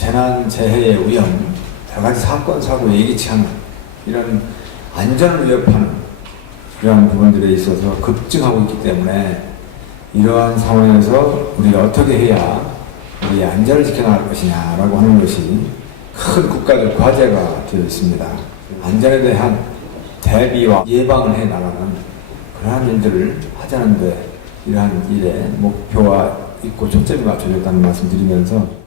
재난, 재해의 위험, 여러 가지 사건, 사고 예기치 않은 이런 안전을 위협하는 이러한 부분들에 있어서 급증하고 있기 때문에 이러한 상황에서 우리가 어떻게 해야 우리의 안전을 지켜나갈 것이냐라고 하는 것이 큰 국가적 과제가 되어 있습니다. 안전에 대한 대비와 예방을 해 나가는 그러한 일들을 하자는데 이러한 일에 목표와 있고 초점이 맞춰졌다는 말씀 드리면서